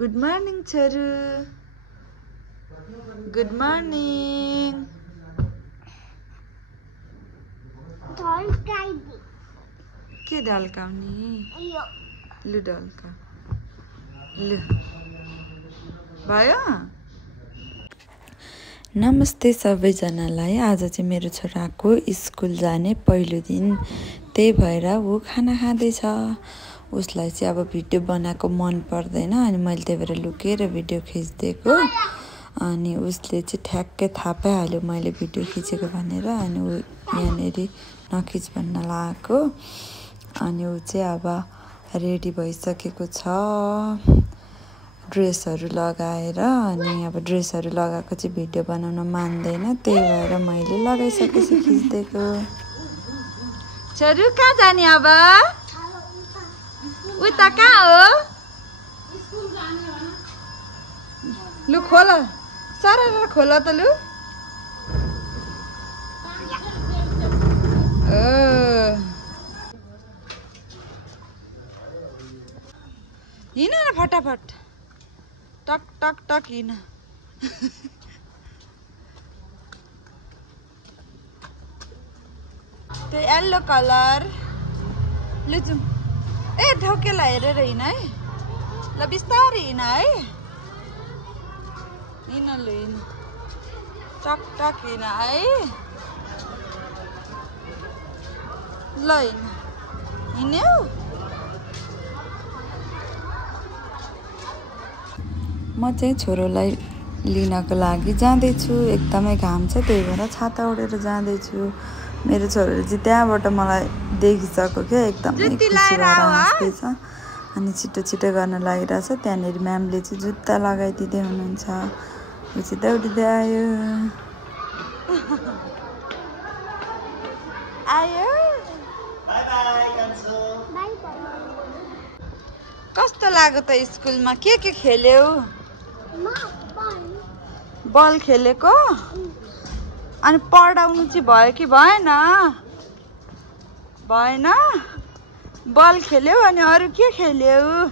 Good morning, Charu. Good morning. के ढल्काउने लु ढल्का लु भयो। नमस्ते सबैजनालाई। आज चाहिँ मेरो छोराको स्कुल जाने पहिलो दिन, त्यही भएर ऊ खाना खाँदैछ। उसलाई चाहिँ अब भिडियो बनाएको मन पर्दैन अनि मैले त्यही भएर लुकेर भिडियो खिचिदिएको। अनि उसले चाहिँ ठ्याक्कै थाहा पाइहाल्यो मैले भिडियो खिचेको भनेर। अनि ऊ यहाँनिर नखिच भन्न लागेको। अनि ऊ चाहिँ अब रेडी भइसकेको छ ड्रेसहरू लगाएर। अनि अब ड्रेसहरू लगाएको चाहिँ भिडियो बनाउन मान्दैन, त्यही भएर मैले लगाइसकेपछि खिचिदिएको। छोरू कहाँ जाने अब? उता कहाँ हो? लु खोल सरर खोल त लु। हिँड न फटाफट, टक टक टक हिँड। त्यो येल्लो कलर लु जाउँ। ए ढोकेला हेरेर हिँड है, ल बिस्तारै हिँड है। हिँड लु हिँड, टक टक हिँड है। ल हिँड, हिँड्यौ। म चाहिँ छोरोलाई लिनको लागि जाँदैछु। एकदमै घाम छ, त्यही भएर छाता ओढेर जाँदैछु। मेरो छोरोले चाहिँ त्यहाँबाट मलाई देखिसक्यो क्या, एकदमै खुसी भएर हाँस्दैछ। अनि छिटो छिटो गर्न लागिरहेछ। त्यहाँनिर म्यामले चाहिँ जुत्ता लगाइदिँदै हुनुहुन्छ। ऊ चाहिँ दौडिँदै आयो आयो। कस्तो लाग्यो त स्कुलमा? के खेल्यौ? बल खेलेको? अनि पढाउनु चाहिँ भयो कि भएन? भएन? बल खेल्यौ अनि अरू के खेल्यौ?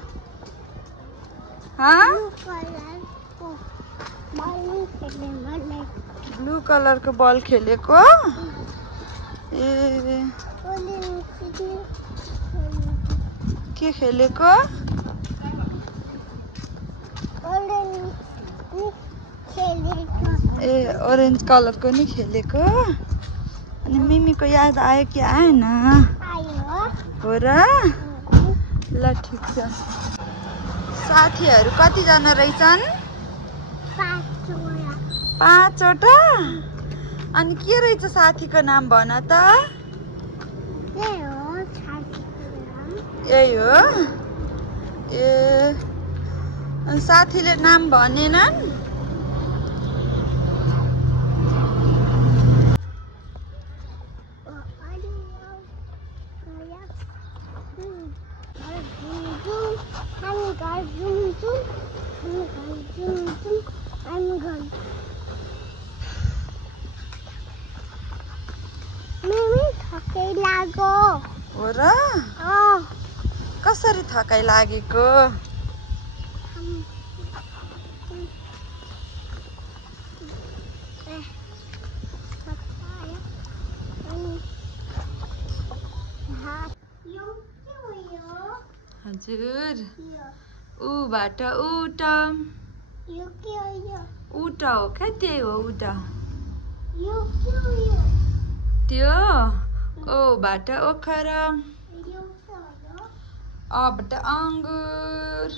ब्लू कलरको बल खेलेको? ए के खेलेको? ए ओरेन्ज कलरको नि खेलेको? अनि मिमीको याद आयो कि आएन? हो र? ल ठिक छ। साथीहरू कतिजना रहेछन्? 5 वटा। अनि के रहेछ साथीको नाम भन त? यही हो? ए अनि साथीले नाम भनेनन्? हो र? कसरी थकाइ लागेको? हजुर ऊबाट उठ। उठ हो क्या? त्यही हो उठ। त्यो ओबाट ओखर, अबाट अङ्गुर।